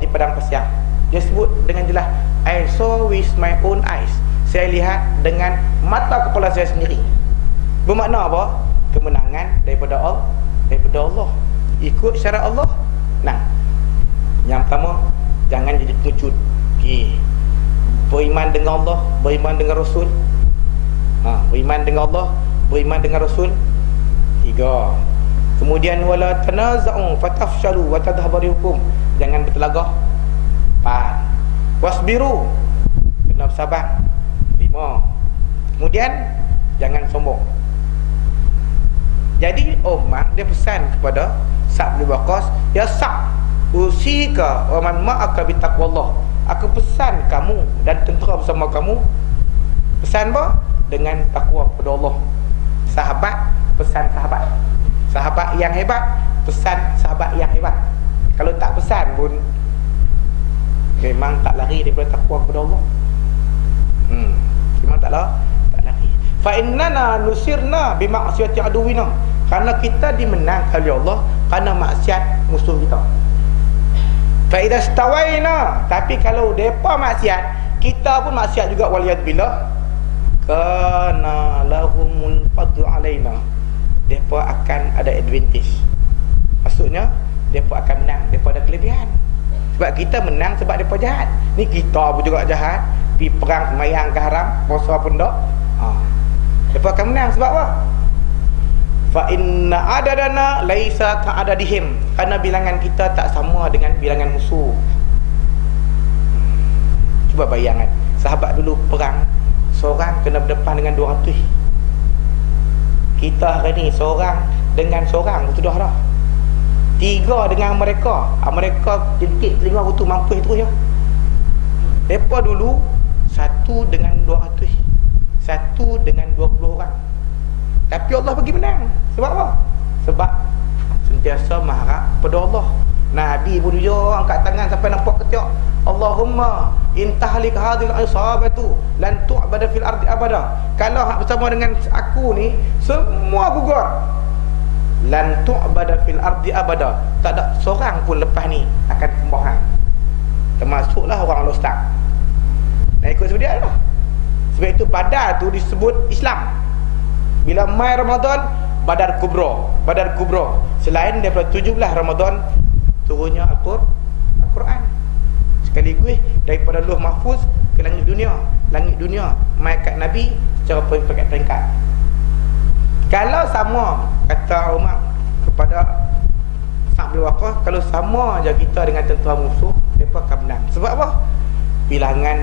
di padang pasir. Dia sebut dengan jelas, I saw with my own eyes. Saya lihat dengan mata kepala saya sendiri. Bermakna apa? Kemenangan daripada Allah. Ikut syarat Allah. Nah, yang pertama, jangan jadi pengecut. Beriman dengan Allah, beriman dengan Rasul. Beriman dengan Allah, beriman dengan Rasul. 3. Kemudian wala tanaza'u fatafshalu wa tadhhabu rihukum. Jangan bertelagah. 4. Wasbiru. Kena bersabar. 5. Kemudian jangan sombong. Jadi Umar dia pesan kepada Sa'd bin Waqqas, ya Sa'd, usika wa man ma'aka bi taqwallah. Aku pesan kamu dan tentera bersama kamu, pesan apa? Dengan takwa kepada Allah. Sahabat pesan sahabat. Sahabat yang hebat pesan sahabat yang hebat. Kalau tak pesan pun memang tak lari daripada takwa kepada Allah. Memang tak lari. Fa innana nusirna bi ma'siyati aduwina. Karena kita dimenang oleh Allah kerana maksiat musuh kita. Fa idza stawaina, tapi kalau depa maksiat, kita pun maksiat juga, waliyadbillah, kana lahumul fadlu alaina. Depa akan ada advantage. Maksudnya depa akan menang, depa ada kelebihan. Sebab kita menang sebab depa jahat. Ni kita pun juga jahat, pergi perang semayang ke haram, puasa pun tak. Depa akan menang sebab apa? Fa inna adadana laisa ka'adadihim. Karena bilangan kita tak sama dengan bilangan musuh. Cuba bayangkan, sahabat dulu perang, seorang kena berdepan dengan 200. Kita hari ni seorang dengan seorang sudah dah. 3 dengan mereka. Mereka jentik telinga tu mampu itu ya. Depa dulu 1 dengan 200. 1 dengan 20 orang. Tapi Allah bagi menang. Sebab apa? Sebab sentiasa mengharap pada Allah. Nabi pun dia angkat tangan sampai nampak ketiak, Allahumma intahlik hadhil isabatu lan tu'bada fil ardi abada. Kalau hak bersama dengan aku ni semua gugur, lan tu'bada fil ardi abada. Tak ada seorang pun lepas ni akan sembah hang. Termasuklah orang Al-Ustaz. Nak ikut sebab dia lah. Sebab itu Badar tu disebut Islam. Bila mai Ramadan, Badar Kubra. Badar Kubra. Selain daripada 17 Ramadan turunnya Al-Quran. Sekaligus daripada Lauh Mahfuz ke langit dunia. Langit dunia mai kat Nabi secara peringkat-peringkat. Kalau sama, kata Umar kepada Sa'd bin Waqqas, kalau sama je kita dengan tentera musuh, mereka akan menang. Sebab apa? Bilangan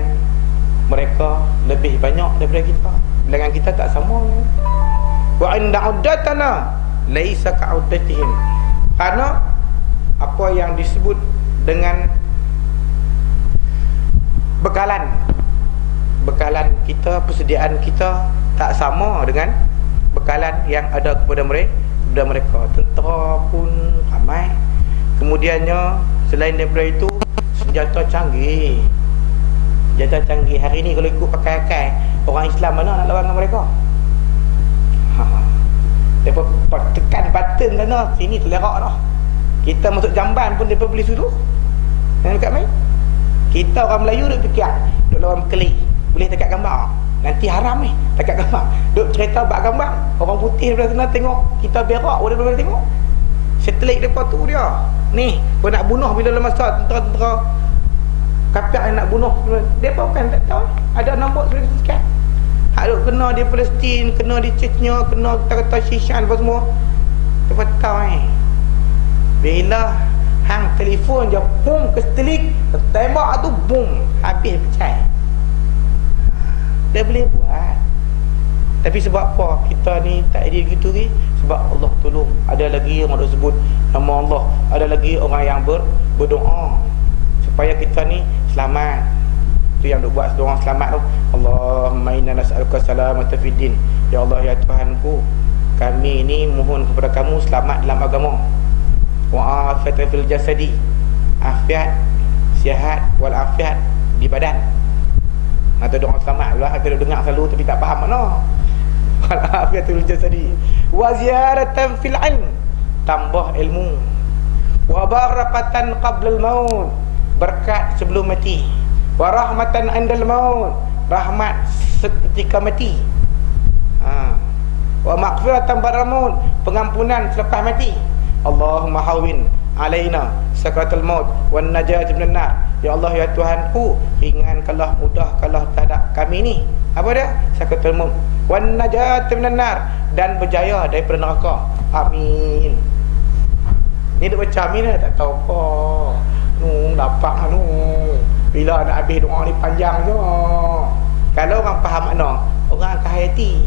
mereka lebih banyak daripada kita. Bilangan kita tak sama. Wa inda uddatana laisa ka'uddatihim. Karena apa yang disebut dengan bekalan kita, persediaan kita tak sama dengan bekalan yang ada kepada mereka. Tentera pun ramai. Kemudiannya selain daripada itu, senjata canggih. Hari ni kalau ikut pakai orang Islam mana nak lawan dengan mereka? Mereka tekan button sana, sini terlerak dah. Kita masuk jamban pun mereka boleh suruh. Yang dekat main. Kita orang Melayu duk fikir, duk lawan keli, boleh tekat gambar. Nanti haram ni tekat gambar. Duk cerita bab gambar, orang putih daripada sana tengok, kita berak boleh tengok. Satelit depa tu dia. Ni, kau nak bunuh bila masa tentera-tentera kafir yang nak bunuh, depa bukan tak tahu. Ada nombor sertifikat. Hak duk kena di Palestin, kena di Chechnya, kena kata Shishan apa semua. Depa tahu bila hang telefon je, boom ke setelik, tembak tu boom, habis pecah. Dia boleh buat. Tapi sebab apa kita ni tak ada gitu ni? Sebab Allah tolong. Ada lagi orang duk sebut nama Allah, ada lagi orang yang berdoa supaya kita ni selamat. Itu yang duk buat doa selamat tu. Allahumma inna nas'aluka salamata fid din. Ya Allah, ya Tuhanku, kami ni mohon kepada kamu selamat dalam agama. Wa afiatan fil jasadi. Afiat, sihat wal afiat di badan. Atau doa selamat lah, kita dengar selalu tapi tak faham mana. Wal afiatul jasadi. Wa ziyaratan fil ilm. Tambah ilmu. Wa barakatan qabla al maut. berkat sebelum mati. Wa rahmatan 'indal maut, rahmat ketika mati. Wa maghfiratan ba'dal maut, pengampunan selepas mati. Allahumma hawwin alaina sakratul maut wan najat minan nar. Ya Allah, ya Tuhanku, ringankanlah, mudahkanlah terhadap kami ni apa dia? Sakratul maut wan najat minan nar, dan berjaya daripada neraka. Amin. Ni duk baca amin tak tahu apa. Dapat bila nak habis doa ni panjang je. Kalau orang faham makna, orang akan hayati.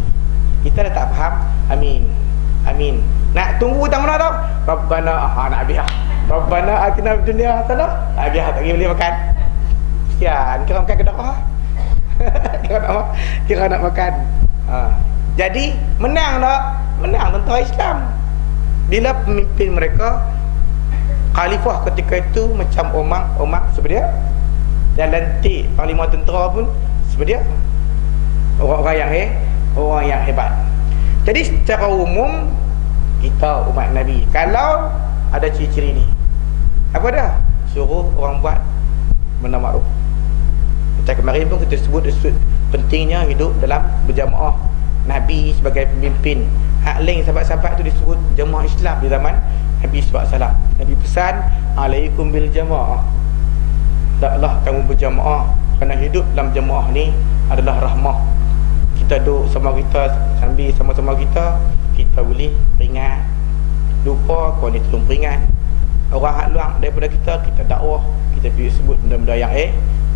Kita dah tak faham, amin. Amin. Nak tunggu tak mana tau? Rabbana, nak habis lah. Rabbana atina fid dunya hasanah. Habis tak pergi beli makan. Kesian, kira makan kedai apa? Kira nak makan. Jadi menang tak? Menang tentera Islam. Bila pemimpin mereka, khalifah ketika itu macam Omar sebedia, dan lantik panglima tentera pun sebedia. Orang yang hebat. Jadi secara umum kita umat Nabi, kalau ada ciri-ciri ni, apa dah? Suruh orang buat benda makruf. Macam kemarin pun kita sebut pentingnya hidup dalam berjamaah. Nabi sebagai pemimpin, hak lain sahabat-sahabat tu disebut jamaah Islam di zaman Nabi SAW. Nabi pesan, alaikum bil jamaah, taklah kamu berjamaah, kerana hidup dalam jamaah ni adalah rahmah. Kita duduk sama kita, sambil sama-sama kita boleh peringat. Lupa kau ni tolong peringat. Orang hak luang daripada kita dakwah, kita pergi sebut benda-benda yang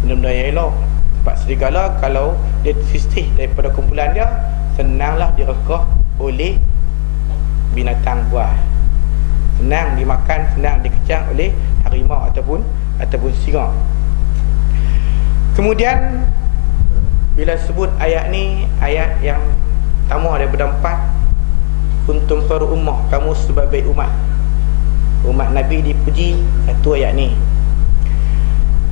benda-benda yang elok. Sebab serigala kalau dia tersisih daripada kumpulan dia, senanglah direkah oleh binatang buas. Senang dimakan, senang dikecang oleh harimau ataupun singa. Kemudian bila sebut ayat ni, ayat yang pertama daripada 4, kuntum khairu ummah, kamu sebagai umat Nabi dipuji, satu ayat ni.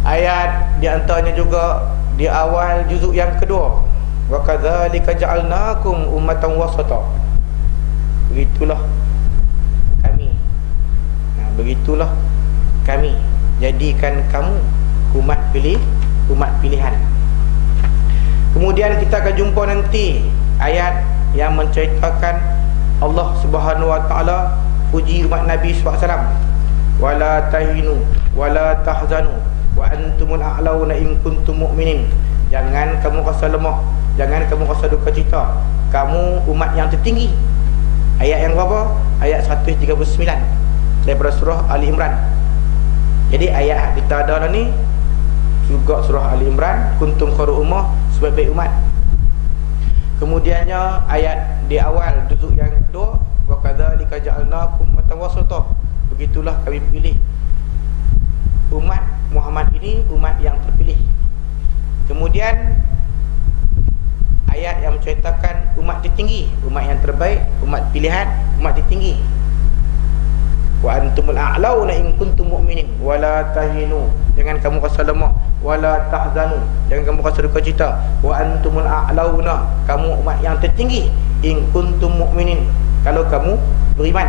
Ayat di antaranya juga di awal juzuk yang kedua, wa kadzalika ja'alnakum ummatan wasata, begitulah kami jadikan kamu umat pilihan. Kemudian kita akan jumpa nanti ayat yang menceritakan Allah Subhanahu Wa Taala puji umat Nabi SAW. Wala tahinu wala tahzanu wa antumul a'launa in kuntum mu'minin. Jangan kamu rasa lemah, jangan kamu rasa duka cita, kamu umat yang tertinggi. Ayat yang berapa? Ayat 139 daripada surah Ali Imran. Jadi ayat kita ada ni juga surah Ali Imran, kuntum khairu ummah, sebaik umat. Kemudiannya ayat di awal juzuk yang kedua, wa kadzalika ja'alnakum ummatan wasata, begitulah kami pilih umat Muhammad ini umat yang terpilih. Kemudian ayat yang menceritakan umat tertinggi, umat yang terbaik, umat pilihan, umat tertinggi. Wa antumul a'launa in kuntum mu'minin wala tahinu, jangan kamu rasa lemah, wala tahzanu, jangan kamu rasa duka cita, wa antumul a'launa, kamu umat yang tertinggi, in kuntum mu'minin, kalau kamu beriman.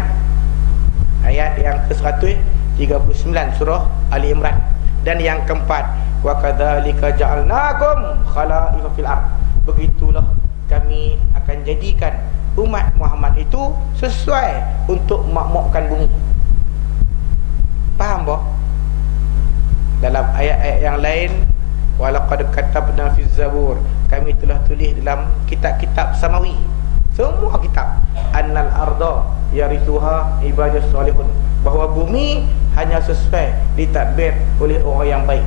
Ayat yang ke-139 surah Ali Imran. Dan yang keempat, wa kadzalika ja'alnakum khalaifa fil ard, begitulah kami akan jadikan umat Muhammad itu sesuai untuk makmurkan bumi. Faham tak? Dalam ayat-ayat yang lain, walaqad katabna fiz zabur, kami telah tulis dalam kitab-kitab samawi, semua kitab, annal arda yarithuha ibadah salihun, bahawa bumi hanya sesuai ditadbir oleh orang yang baik.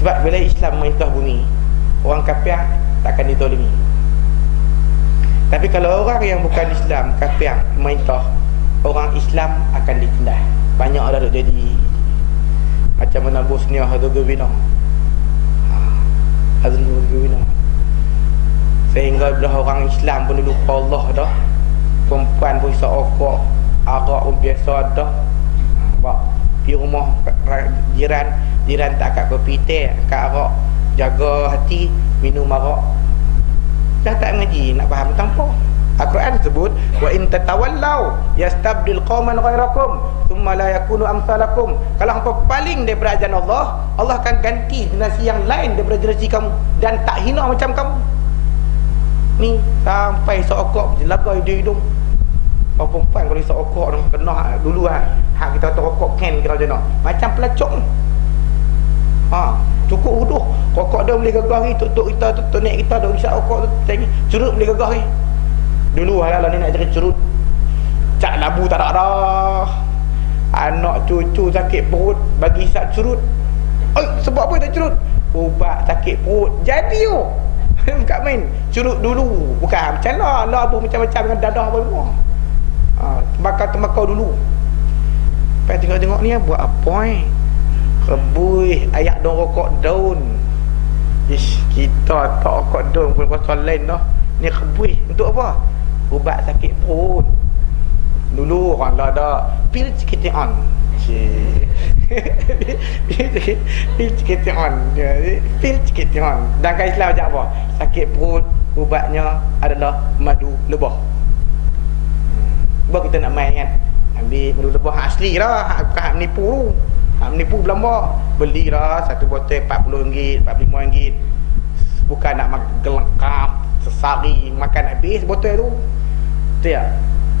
Sebab bila Islam merintah bumi, orang kafir takkan dizalimi. Tapi kalau orang yang bukan Islam, kafir merintah, orang Islam akan ditindas. Banyak dah jadi macam mana Bosnia Herzegovina, sehingga bila orang Islam pun lupa Allah dah, perempuan pun bisa okok, arak pun biasa dah. Pergi rumah jiran tak kat kopi teh, kat arak, jaga hati, minum arak. Dah tak mengaji, nak faham tanpa. Al-Quran sebut wa in tatawallaw yastabdil qauman ghairakum thumma la yakunu amsalakum. Kalau hangpa paling daripada ajaran Allah, Allah akan ganti generasi yang lain daripada generasi kamu dan tak hina macam kamu. Ni sampai seokok jelagai dia hidung. Orang perempuan kalau seokok orang kena dulu hak kita kata rokok can kira macam macam pelacok. Cukup huduh rokok dia boleh gagah ni, tutup kita, tutup nek kita dah isap rokok tu tadi curut boleh gagah ni. Dulu halal ni nak cari curut cak labu tak ada dah. Anak cucu sakit perut bagi isap curut. Sebab apa tak curut? Ubat sakit perut. Jadi bukan main. Curut dulu. Bukan macam lah apa macam-macam dengan dadah apa semua. Tembakau dulu. Lepas tengok-tengok ni buat apa rebui ayak daun rokok daun. Kita tak rokok daun pun pasal lain dah. Ni rebui untuk apa? Ubat sakit perut. Dulu orang lah ada pil sikit on. Pil sikit on. Pil sikit on. Dan kat Islam macam apa? Sakit perut ubatnya adalah madu lebah. Sebab kita nak main kan, ambil madu lebah asli lah, bukan menipu tu. Menipu Belamba. Belilah satu botol RM40, RM45. Bukan nak gelengkap sesari makan habis botol tu. Betul tak?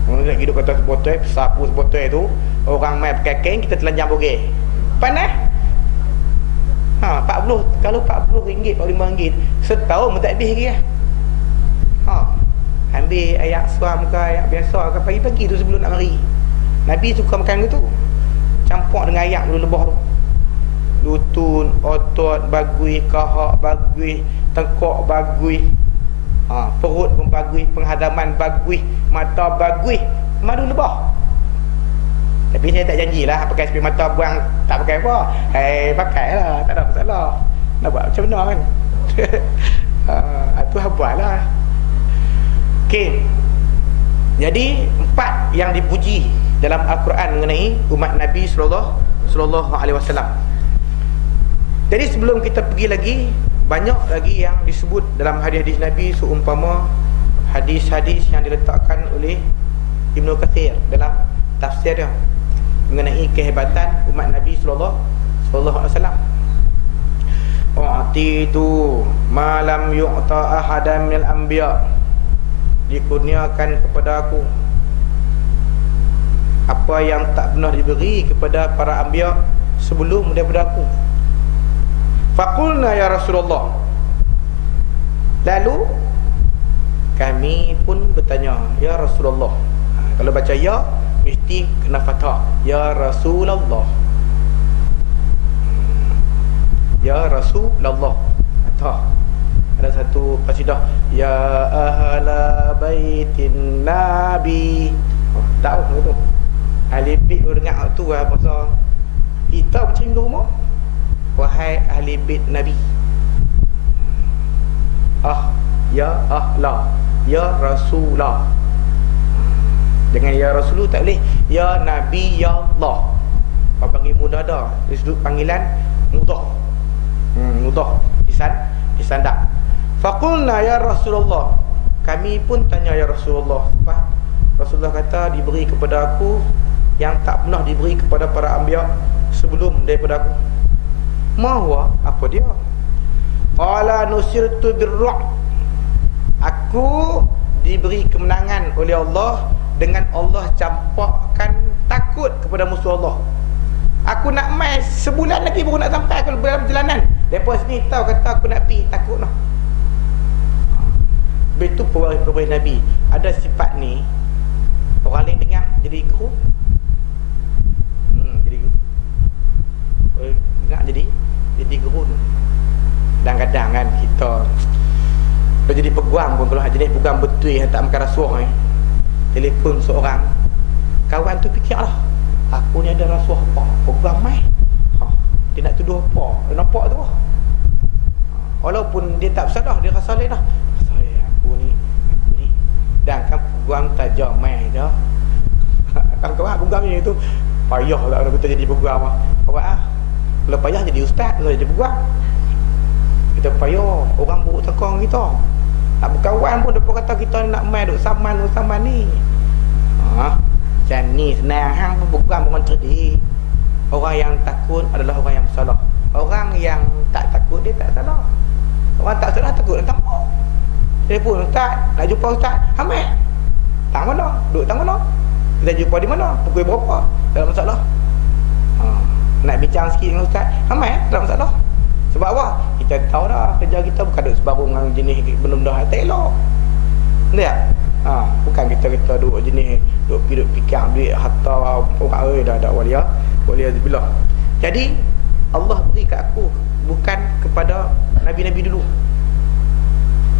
Orang nak hidup kata botol, sapu botol tu, orang main pakai kain, kita telanjang bogeh. Panas? 40, kalau RM40, RM45, setahun pun tak habis lagi lah. Ambil ayak suam ke ayak biasa ke pagi-pagi tu sebelum nak mari. Nabi suka makan gitu. Campur dengan ayak dulu lebah tu. Lutun, otot bagui, kahak bagui, tengkok bagui. Perut pun bagui, penghadaman bagui, mata bagui, madu lebah. Tapi saya tak janjilah pakai spray mata buang tak pakai apa. Pakailah, tak ada masalah. Nak buat macam mana kan? Itu buatlah. Okey. Jadi 4 yang dipuji dalam Al-Quran mengenai umat Nabi sallallahu alaihi wasallam. Jadi sebelum kita pergi lagi, banyak lagi yang disebut dalam hadis-hadis Nabi seumpama hadis-hadis yang diletakkan oleh Ibnu Katsir dalam tafsir dia mengenai kehebatan umat Nabi sallallahu alaihi wasallam. Wa'titu ma lam yu'ta ahadan minal anbiya. Dikurniakan kepada aku apa yang tak pernah diberi kepada para anbiya sebelum daripada aku. Faqulna ya Rasulullah. Lalu kami pun bertanya, ya Rasulullah. Kalau baca ya mesti kena fathah, ya Rasulullah. Ya Rasulullah. Fathah. Ada satu qasidah, ya ahla baitin nabi. Tahu tu. Ahli bait tu dengar tu lah pasal kita macam tu rumah. Wahai ahli bait Nabi. Ya ahla, ya Rasulah. Jangan ya Rasul tak boleh. Ya Nabi, ya Allah. Apa panggil mudah dah. Dari sudut panggilan mudah. Mudah. Disandak. Faqulna ya Rasulullah. Kami pun tanya ya Rasulullah. Rasulullah kata diberi kepada aku yang tak pernah diberi kepada para anbiya sebelum daripada aku. Mahwa, apa dia? Qala nusirtu birru'. Aku diberi kemenangan oleh Allah dengan Allah campakkan takut kepada musuh Allah. Aku nak mai sebulan lagi baru nak sampai aku dalam perjalanan. Depa sini tahu kata aku nak pergi takut noh. Betul pewaris Nabi. Ada sifat ni orang lain dengar jadi gerun. Jadi gerun. Dengar jadi gerun. Dan kadang kan kita dah jadi peguam pun, kalau jenis peguam betul yang tak makan rasuah telefon seorang kawan tu fikirlah, aku ni ada rasuah apa, peguam mai. Dia nak tuduh apa, dia nampak tu. Walaupun dia tak bersalah, dia rasa lain dah. Aku ni. Dan kan peguam tajam mai je. Kan kawan peguam ni tu payah lah kalau kita jadi peguam. Awak kalau payah jadi ustaz, kalau jadi peguam kita payah orang buruk tekong kita. Nak berkawan pun depa kata kita nak main duk saman ni. Macam ni senang hang pun pegang orang cerdik. Orang yang takut adalah orang yang bersalah. Orang yang tak takut dia tak salah. Orang tak salah takut tak mau. Telefon ustaz, nak jumpa ustaz. Hamid. Tang mana? Duduk tang mana? Kita jumpa di mana? Pukul berapa? Tak ada masalah. Nak bincang sikit dengan ustaz. Hamid, tak ada masalah. Sebab apa? Kita tahu dah kerja kita bukan duduk sebarung dengan jenis benda-benda yang tak elok. Betul tak? Bukan kita duduk jenis duduk fikir duit harta orang dah walia billah. Jadi Allah beri kat aku bukan kepada nabi-nabi dulu.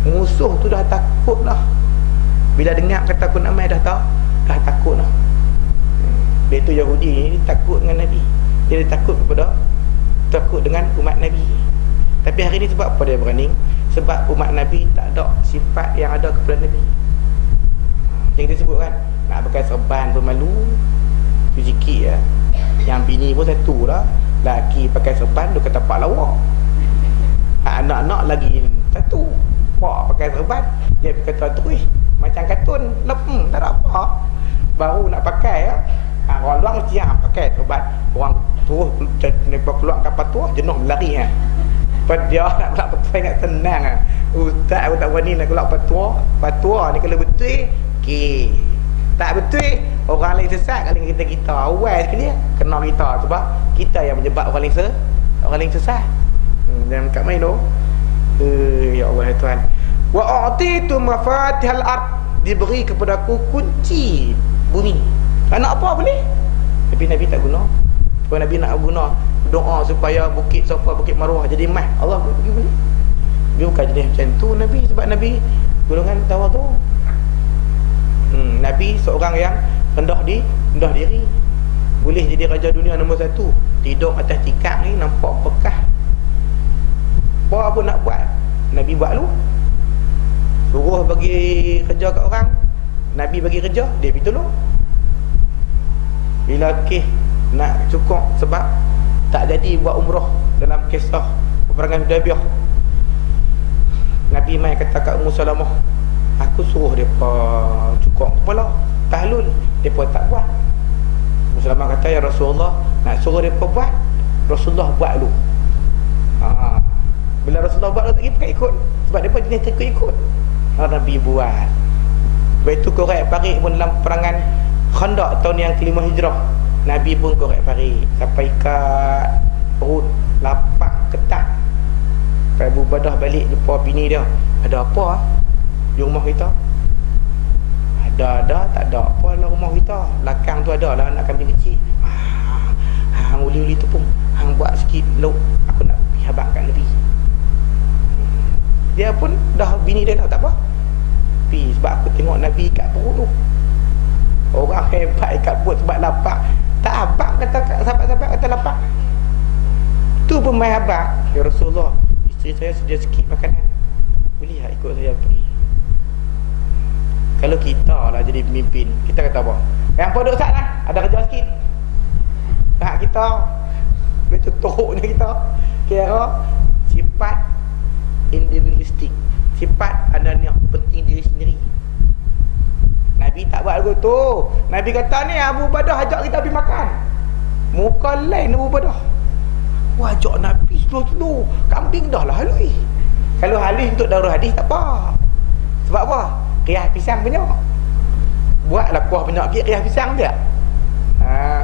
Musuh tu dah takut lah. Bila dengar kata aku nak mai dah takut lah. Dia tu Yahudi ni takut dengan Nabi. Dia takut dengan umat Nabi. Tapi hari ni sebab apa dia berani? Sebab umat Nabi tak ada sifat yang ada kepada Nabi. Yang dia sebut kan, nak pakai serban pun malu. Tu sikit lah. Yang bini pun satu lah. Laki pakai serban dia kata pak lawak. Anak-anak lagi satu. Pak pakai serban dia kata terus macam kartun tak ada apa. Baru nak pakai ya. Orang luar mesti pakai serban. Orang terus keluar kapal tu jenuh berlari kan. Dia nak petua ingat tenang ah. Ustaz tak berani nak keluar patua ni kalau betul okey. Tak betul orang lain sesat kali kita awal sekali kena kita sebab kita yang menyebab orang lain sesat. Jangan kat main tu. Ya Allah ya Tuhan. Wa a'titu mafatihal ard, diberi kepadaku kunci bumi. Nak apa boleh? Tapi Nabi tak guna. Kalau Nabi nak guna doa supaya bukit Safa, bukit Marwah jadi emas, Allah bagi boleh. Dia bukan jenis macam tu Nabi, sebab Nabi golongan tawadhu. Nabi seorang yang rendah diri. Boleh jadi raja dunia nombor 1. Tidur atas tikar ni nampak bekas. Apa pun nak buat Nabi buat lu. Suruh bagi kerja kat orang, Nabi bagi kerja, dia pergi tolong. Bila nak cukup sebab tak jadi buat umrah dalam kisah peperangan Hudaybiyah, Nabi mai kata kat Ummu Salamah, aku suruh depa cukup kepala tahlul, depa tak buat. Ummu Salamah kata, ya Rasulullah, nak suruh depa buat, Rasulullah buat dulu. Bila Rasulullah buat, tak pakai ikut, sebab depa jenis takut ikut. Nabi buat. Lepas itu korek parik pun dalam perangan Khandaq tahun yang kelima hijrah, Nabi pun korek parik sampai kat perut, lapak ketat. Abu Badah balik jumpa bini dia, ada apa di rumah kita? Ada tak ada apa dalam rumah kita. Belakang tu ada lah anak kambing kecil. Hang uli-uli tu pun hang buat sikit lauk, aku nak pergi habaq kat Nabi. Dia pun dah bini dia tak apa. Pergi sebab aku tengok Nabi kat perut tu. Orang hebat kat perut sebab lapak. Tak habaq kata sahabat-sahabat kata lapak. Tu pun mai habaq. Ya Rasulullah, isteri saya sedia sikit makanan. Boleh tak ikut saya pergi? Kalau kita lah jadi pemimpin, kita kata apa? Yang pondok Ustaz lah, ada kerja sikit. Hak kita betul teruknya kita kira sifat individualistik, sifat ananiah, penting diri sendiri. Nabi tak buat lagu tu. Nabi kata ni Abu Badah ajak kita pergi makan. Muka lain Abu Badah. Aku ajak Nabi slow-slow, kambing dah lah halui. Kalau halui untuk darul hadis tak apa. Sebab apa? Riah pisang banyak. Buatlah kuah banyak sikit riah pisang dia.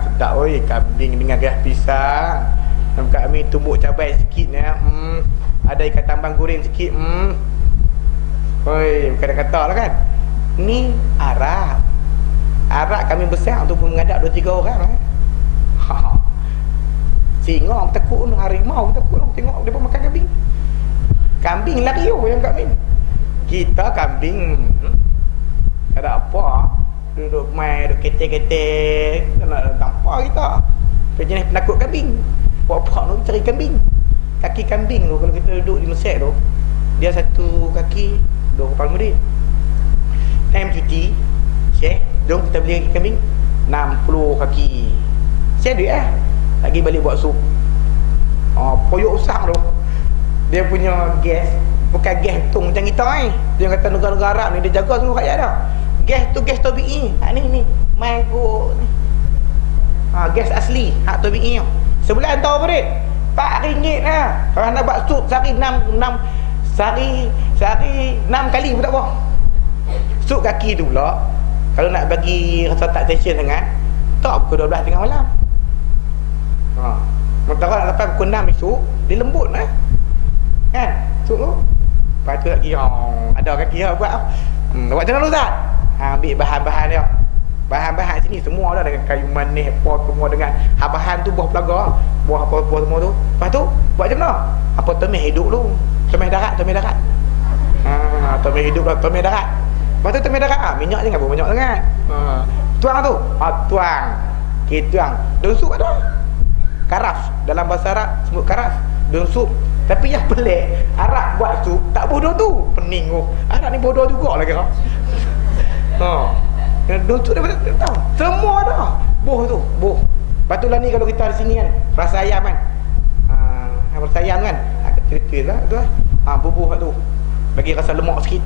Sedap oi kambing dengan riah pisang. Nampak kami tumbuk cabai sikit ni. Ada ikan tambang goreng sikit. Oi, bukan kata lah kan. Ni Arab kami besar untuk mengadap 2-3 orang Singa takut, harimau takut tengok dia makan kambing. Kambing lari yang kambing. Kita kambing tak ada apa, duduk main, duduk ketek-ketek, tak nak tampar kita. Jenis penakut kambing. Buat-buat tu cari kambing. Kaki kambing tu kalau kita duduk di Mesir tu, dia satu kaki 2 kepala murid. Time cuti, Syekh, jom kita beli kaki kambing 60 kaki. Syekh duit lagi balik buat sup. Poyok usang tu dia punya gas Bukan gas tung macam kita ni. Dia kata negara-negara Arab ni dia jaga semua rakyat dah. Gas tu gas tabi'i. Ni mai ko ni. Gas asli, hak tabi'i tu. Sebulan tahu apa dia? RM4 lah. Kalau nak buat sup sehari 6 sehari 6 kali pun tak apa. Sup kaki tu pula kalau nak bagi rasa tak tension sangat, tak pukul 12 tengah malam. Mentara nak lepas pukul 6 esok, dia lembut lah. Kan? Sup tu. Lepas tu lagi ada kaki lah buat. Buat macam mana Ustaz? Ambil bahan-bahan dia. Bahan-bahan sini semua dah dengan kayu manis, apa semua dengan bahan tu buah pelaga, buah apa-apa semua tu. Lepas tu buat macam mana? Apa temih hidup tu? Temih darat. Temih hidup lah, temih darat. Lepas tu temih darat, minyak jangan berminyak sangat. Tuang tu. Tuang. Okey, tuang. Daun sup ada. Karaf. Dalam bahasa Arab sebut karaf. Daun sup. Tapi yang pelik, Arab buat sup tak bodoh tu. Pening tu. Arab ni bodoh juga lah kira. Daun sup dia tahu. Semua dah. Boh tu, boh. Patutlah ni kalau kita di sini kan, rasa ayam kan. Rasa ayam kan. Kecil-kecil lah tu lah. Bubuh tu. Bagi rasa lemak sikit.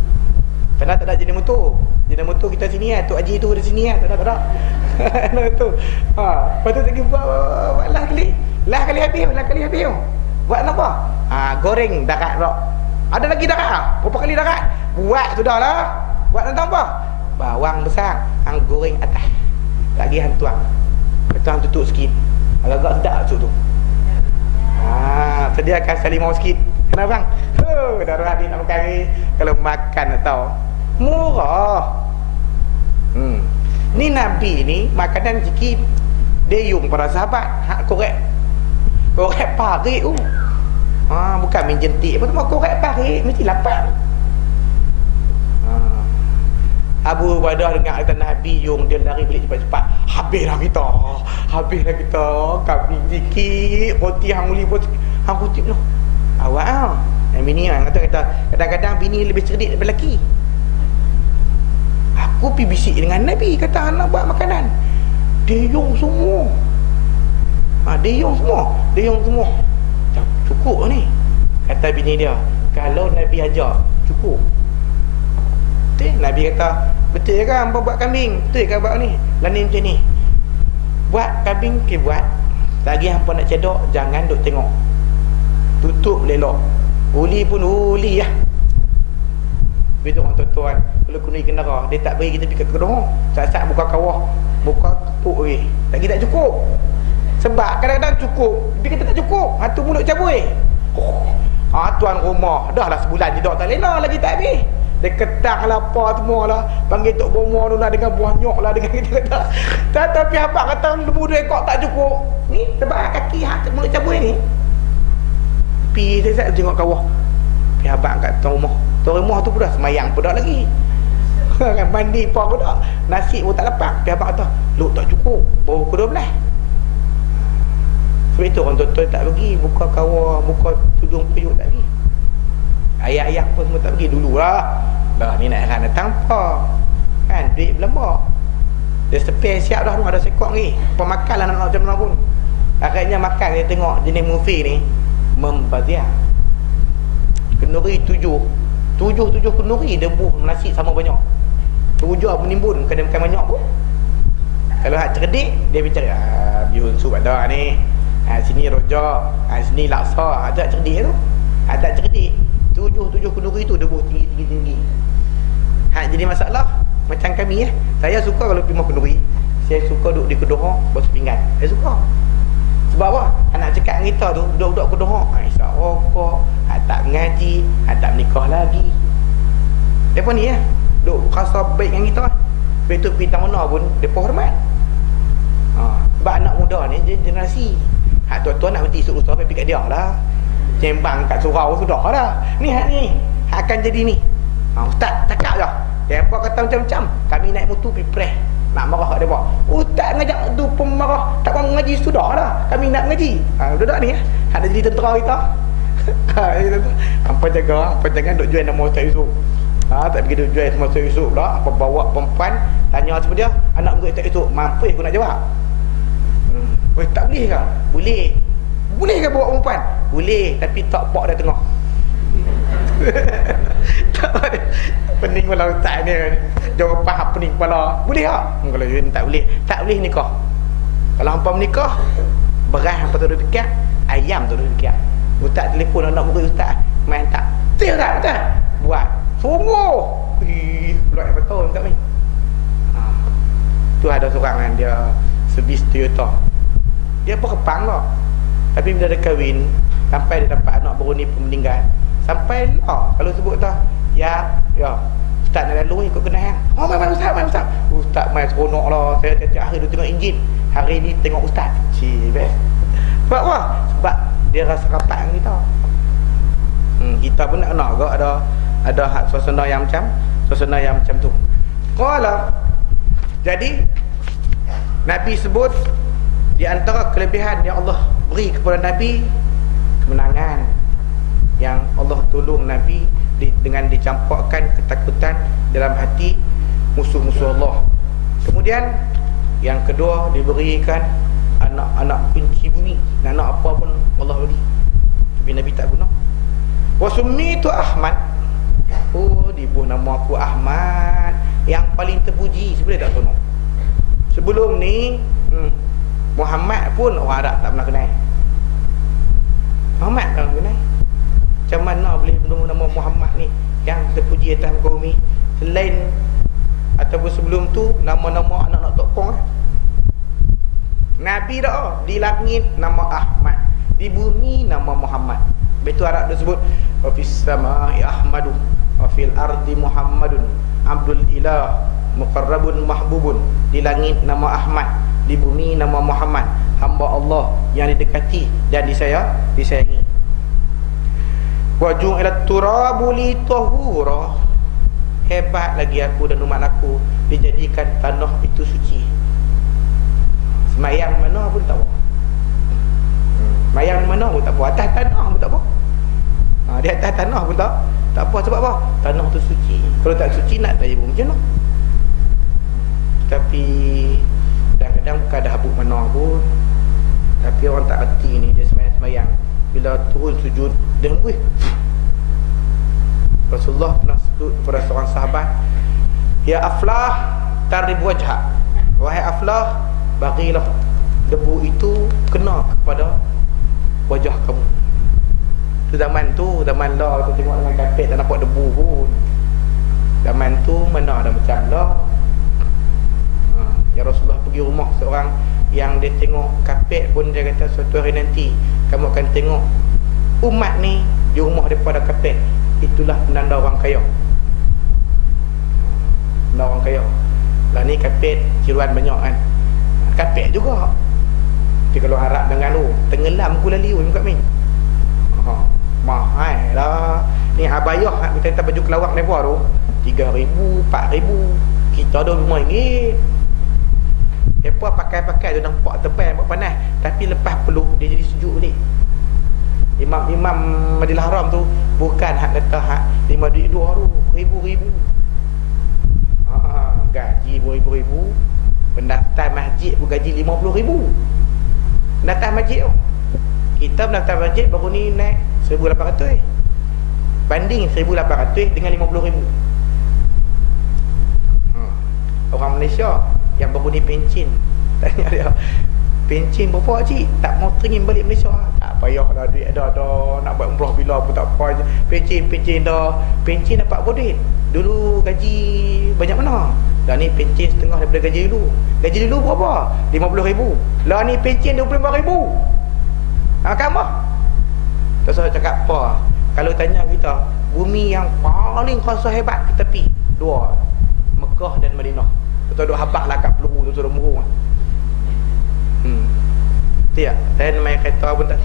Tak ada jenis motor. Jenis motor kita sini kan. Tok Haji tu di sini kan. Tak ada. Tu. Lepas tu lagi buat lah kali habis. Buat apa? Goreng darat tak. Ada lagi darat. Berapa kali darat? Buat sudah lah. Buat tentang apa? Bawang besar, goreng atas. Lagi tuang. Betul tutup sikit. Agak-agak sedap tu. Sediakan salimau sikit. Kenapa bang? Darah hati nak makan ni. Kalau makan tak tahu. Murah. Ni Nabi ni makanan sikit. Dia yung para sahabat. Korek parik tu. Bukan main jentik. Apa tu mau korek parik mesti lapar. Abu Badah dengar kata Nabi yung dia lari balik cepat-cepat. Habislah kita. Kami sikit. Roti hang uli pun hang kutip tu. Awak yang bini kan kata kadang-kadang bini lebih cerdik daripada lelaki. Aku pergi bisik dengan Nabi, kata anak buat makanan. Deyong semua. Deyong semua. Cukup ni. Kata bini dia, kalau Nabi ajar, cukup. Betul? Nabi kata, betul kan hampa buat kambing? Betul kan buat ni? Lain macam ni. Buat kambing ke buat. Lagi hampa nak cedok, jangan duk tengok. Tutup lelok. Uli pun uli lah. Betul orang tuan-tuan, kalau kena kenara, dia tak beri kita pergi ke kedua. Saat-saat buka kawah, buka tepuk weh. Lagi tak cukup. Sebab kadang-kadang cukup, dia kata tak cukup. Tu mulut cabut tuan rumah, dah lah sebulan je tak lena lagi tak habis. Dia ketang lah apa semua lah. Panggil Tok Bomo tu lah dengan buah nyok lah dengan kita kata. Tapi abang kata lembu 2 ekor tak cukup. Ni sebab kaki mulut cabut ni. Pergi saya tengok kawah. Pergi abang kat tuan rumah tu pun dah semayang pun dah lagi. Kan mandi apa pun dah. Nasi pun tak lepas. Pergi abang kata, "Luk tak cukup. Baru pukul 12." Sebab itu orang tua tak pergi buka kawah, buka tudung periuk tak pergi. Ayah-ayah pun semua tak pergi dululah. Dah ni nak heran datang apa? Kan duit berlembak. Dia spare siap dah tu, ada sekok ni. Pemakan lah nak macam mana pun. Akhirnya makan dia tengok jenis mufi ni membazir. Kenuri 7 kenuri debuh nasi sama banyak. 7 menimbun kena makan banyak pun. Kalau hak cerdik dia bicara biun sup ada ni. Sini rojak, sini laksa. Ada cerdik tu. Ada cerdik. 7 kenuri tu debuh tinggi. Jadi masalah macam kami saya suka kalau pergi makan kenduri. Saya suka duduk di Kedohor basuh pinggan. Saya suka. Sebab apa? Anak cakap dengan kita tu, budak-budak Kedohor, isap rokok, tak mengaji, tak menikah lagi. Depa ni duk rasa baik dengan kita. Lepas tu pergi mana pun depa hormat. Sebab anak muda ni generasi. Tuan-tuan nak berhenti esok lusa pergi kat dia lah. Sembang kat surau sudah lah. Ni akan jadi ni. Ustaz cakap dah. Depa kata macam-macam. Kami naik motor pergi press. Nak marah kat depa. Ustaz ngajak tu pemarah. Tak mahu mengaji sudah lah. Kami nak mengaji. Budak ni ada jadi tentera kita. Apa jangan duk jual nama Ustaz Yusuf. Tak pergi duk jual nama Ustaz Yusuf pula. Apa bawa perempuan tanya siapa dia? Anak murid Ustaz Yusuf. Mampu aku nak jawab. Tak boleh ke? Boleh. Boleh ke bawa perempuan? Boleh, tapi tak pak dah tengah. Pening kepala ustaz ni. Jawab faham pening kepala. Boleh tak? Kalau you tak boleh. Tak boleh nikah. Kalau hampa menikah, beras hampa tu dekat, ayam tu dekat. Ustaz telefon nak murid ustaz. Main tak? Betul tak? Betul? Buat. Sungguh. Keluar betul tak main. Tu ada seorang kan dia servis Toyota. Dia berkepang lah. Tapi bila dia kahwin, sampai dia dapat anak baru ni pun meninggal. Sampai lah kalau sebut dah, ya, ustaz nak lalu ikut kena hang. Oh, mai ustaz, mai ustaz. Ustaz mai seronok lah. Saya tiap hari dia tengok enjin. Hari ni tengok ustaz. Best. Sebab apa? Sebab dia rasa rapat dengan kita. Kita pun nak agak ada suasana yang macam tu. Qala. Jadi Nabi sebut di antara kelebihan yang Allah beri kepada Nabi, kemenangan yang Allah tolong Nabi dengan dicampakkan ketakutan dalam hati musuh-musuh Allah. Kemudian yang kedua, diberikan anak-anak kunci bumi. Anak apa pun Allah bagi, tapi Nabi tak guna. Wa summitu Ahmad. Oh, dibuh nama aku Ahmad, yang paling terpuji. Sebenarnya tak sono. Sebelum ni Muhammad pun orang Arab tak pernah kenal. Muhammad tak pernah kenal. Macam mana boleh menemu nama Muhammad ni yang terpuji atas muka bumi? Selain ataupun sebelum tu, nama-nama anak-anak tokong Nabi dah. Di langit nama Ahmad, di bumi nama Muhammad. Betul Arab dia sebut wa fis samai Ahmadu wa fil ardi Muhammadun Abdul ilah muqarrabun mahbubun. Di langit nama Ahmad, di bumi nama Muhammad, hamba Allah yang didekati dan disayangi. Wajung ila turabu li tahura. Hebat lagi aku dan umat aku dijadikan tanah itu suci. Semayang mana pun tak apa. Semayang mana pun tak apa. Atas tanah pun tak apa. Di atas tanah pun tak apa. Sebab apa? Tanah tu suci. Kalau tak suci nak tayamum macam mana? Tapi kadang-kadang bukan ada habuk mana pun, tapi orang tak erti ni. Dia semayang-semayang, bila turun sujud dia hembus. Rasulullah pernah sebut kepada seorang sahabat, ya Aflah tarib wajhak, wahai Aflah, bagilah debu itu kena kepada wajah kamu. Tu zaman lah tu, tengok dengan kapet tak nampak debu pun. Zaman tu mana ada macam lah. Ya Rasulullah pergi rumah seorang yang dia tengok kapet pun, dia kata suatu hari nanti kamu akan tengok umat ni di rumah daripada kapet. Itulah penanda orang kaya. Penanda orang kaya. Lah ni kapet ciruan banyak kan. Kapet juga. Tapi kalau harap dengan tu tenggelam kulali muka min. Mahal lah. Ni abayah kita baju kelawak ni buat tu 3,000, 4,000. Kita dah RM5. Mereka pakai tu nampak tebal, nampak panas. Tapi lepas peluk dia jadi sejuk balik. Imam Madinah Haram tu bukan hak kata hak RM5 tu, ribu-ribu. Gaji ribu-ribu. Pendaftar masjid pun gaji RM50,000. Pendaftar masjid tu. Kita pendaftar masjid baru ni naik 1,800. Banding 1,800 dengan RM50,000. Orang Malaysia yang baru ni pencen, tanya dia, pencen berapa cik? Tak mau teringin balik Malaysia. Tak payah dah, duit ada nak buat umrah bila pun tak apa. Pencen dah. Pencen dapat apa duit? Dulu gaji banyak mana? Dah ni pencen setengah daripada gaji dulu. Gaji dulu berapa? RM50,000. Lah ni pencen RM25,000. Kamu tak usah cakap apa. Kalau tanya kita, bumi yang paling rasa hebat ke tepi, dua, Mekah dan Madinah. Betul duk habaq lah kat peluru tu suruh murung. Tiap saya main kereta pun tak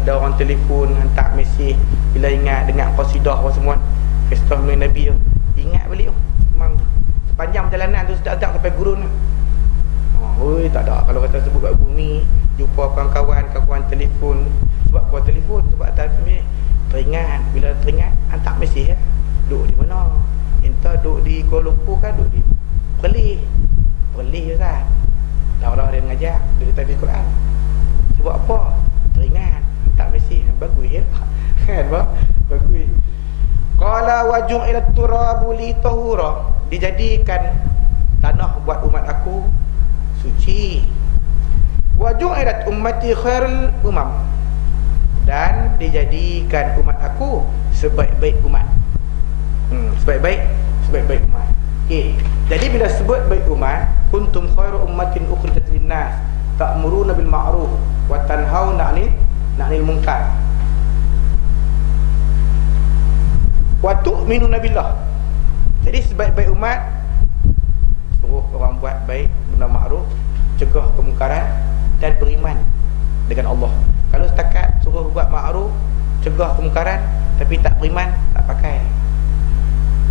ada orang telefon, hantar mesej bila ingat dengar qasidah apa semua. Kisah Nabi tu ingat balik tu. Memang sepanjang perjalanan tu sedap-sedap sampai gurun. Oi, tak ada. Kalau kata sebut kat bumi, jumpa kawan-kawan telefon. Sebab kawan telefon, sebab telefon ni teringat. Bila teringat, hantar mesej ya. Duk di mana? Entah duk di Kuala Lumpur kan, duk di Perlis je kan. Dah dia mengajar, dia tahfiz Quran. Sebab apa? Teringat, hantar mesej. Bagus ya. Kan, bagus. wa ju'ilat turabu li tahura, dijadikan tanah buat umat aku suci. Wa ju'ilat ummati khairul umam, dan dijadikan umat aku sebaik-baik umat. Sebaik-baik umat. Okey. Jadi bila sebut baik umat, kuntum khairu ummatin ukhrijat lin-nas ta'muruna bil ma'ruf wa tanhauna 'anil munkar wa tu'minuna billah. Jadi sebaik-baik umat, suruh orang buat baik, benda makruf, cegah kemungkaran, dan beriman dengan Allah. Kalau setakat suruh buat makruf, cegah kemungkaran, tapi tak beriman, tak pakai.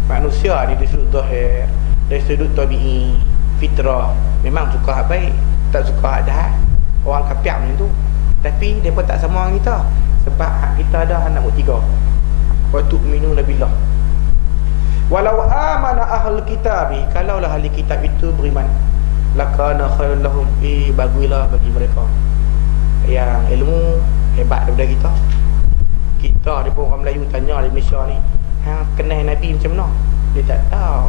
Manusia ni dari sudut zahir, dari sudut tabi'i, fitrah, memang suka hak baik, tak suka hak jahat. Orang kafir macam tu. Tapi mereka tak sama orang kita, sebab hak kita ada hak nombor 3. Wa tu'minuna billah. Walau amana ahlul kitabi, kalaulah ahli kitab itu beriman, lakana khairul lahum, baguilah bagi mereka. Yang ilmu hebat daripada kita. Kita ni pun orang Melayu tanya di Malaysia ni, kenal Nabi macam mana? Dia tak tahu.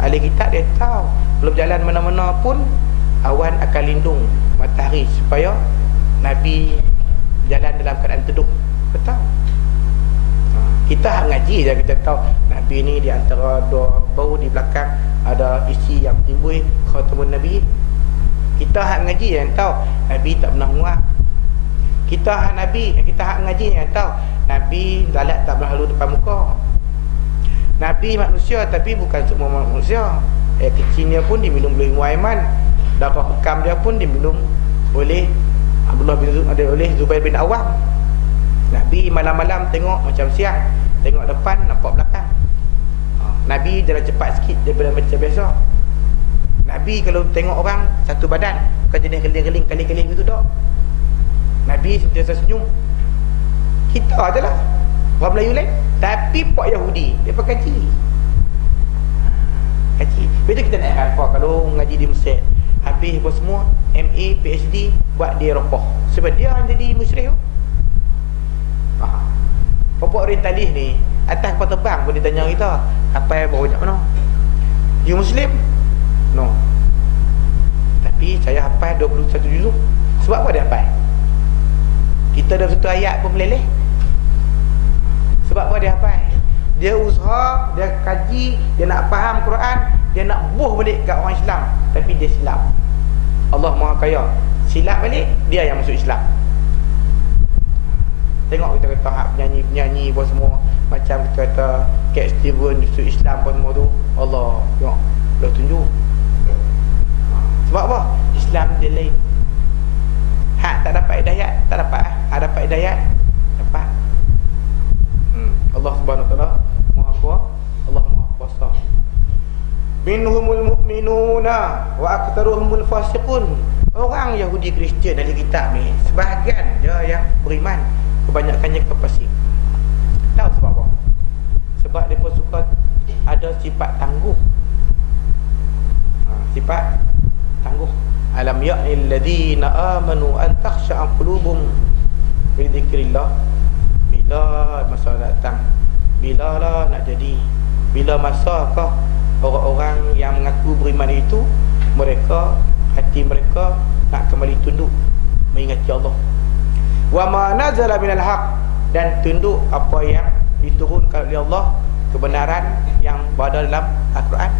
Ahli kitab dia tahu. Belum jalan mana-mana pun awan akan lindung matahari supaya Nabi jalan dalam keadaan teduh. Betul. Kita hak ngaji je kita tahu Nabi ni di antara dua bau di belakang ada isi yang timbul khatamun Nabi. Kita hak ngaji yang tahu Nabi tak pernah muak. Kita hak ngaji yang tahu Nabi lalat tak pernah lalu depan muka. Nabi manusia tapi bukan semua manusia. Kecilnya pun diminum oleh Muaiman. Darah hukam dia pun diminum oleh oleh Zubair bin Awam. Nabi malam-malam tengok macam siang, tengok depan nampak belakang. Nabi jalan cepat sikit daripada macam biasa. Nabi kalau tengok orang satu badan, bukan jenis keling-keling kali-keling gitu tak. Nabi sentiasa senyum. Kita adalah orang Melayu lain, tapi pak Yahudi dia pakai kaji. Betul kita nak apa kalau ngaji di Mesir, habis apa semua MA, PhD buat di Eropah. Sebab dia jadi musyrik. Pokok orientalis ni atas kapal terbang pun dia tanya kita, apa yang bawa banyak mana? You Muslim? No. Tapi saya hafal 21 juzuk. Sebab apa dia hafal? Kita ada satu ayat pun meleleh. Sebab apa dia hafal? Dia usaha, dia kaji, dia nak faham Quran, dia nak buh balik kat orang Islam, tapi dia silap. Allah Maha Kaya, silap balik dia yang masuk Islam. Tengok kita kata hak penyanyi pun semua macam kita kata Cat Steven masuk Islam pun semua tu. Allah tengok dah tunjuk. Sebab apa? Islam dia lain. Hak tak dapat hidayat, tak dapat. Hak dapat hidayat, dapat. Allah Subhanahu Wa Taala Maha Kuasa, Allah Maha Kuasa. Minhumul mu'minuna wa aktsaruhumul fasiqun. Orang Yahudi Kristian dari kitab ni sebahagian je yang beriman, kebanyakannya kefasik. Tahu sebab apa? Sebab mereka suka ada sifat tangguh. Sifat tangguh. Alam ya'nil ladzina amanu an takhsha'a qulubuhum bi dzikrillah. Bila masa datang, bila lah nak jadi, bila masakah orang-orang yang mengaku beriman itu mereka, hati mereka nak kembali tunduk mengingati Allah. Wa ma nazala minal haq, dan tunduk apa yang diturunkan oleh Allah, kebenaran yang berada dalam Al-Quran,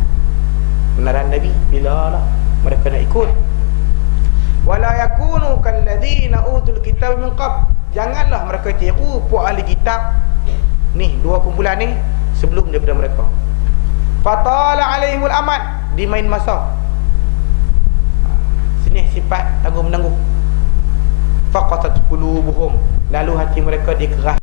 kebenaran Nabi. Bila lah mereka nak ikut. Wala yakunu kalladzina utul kitab min qabl, janganlah mereka tiru puak ahli kitab ni, dua kumpulan ni sebelum daripada mereka. Fatala alaihimul amad, dimain masa. Sini sifat tangguh-menangguh. Faqatat qulubuhum, lalu hati mereka dikerah.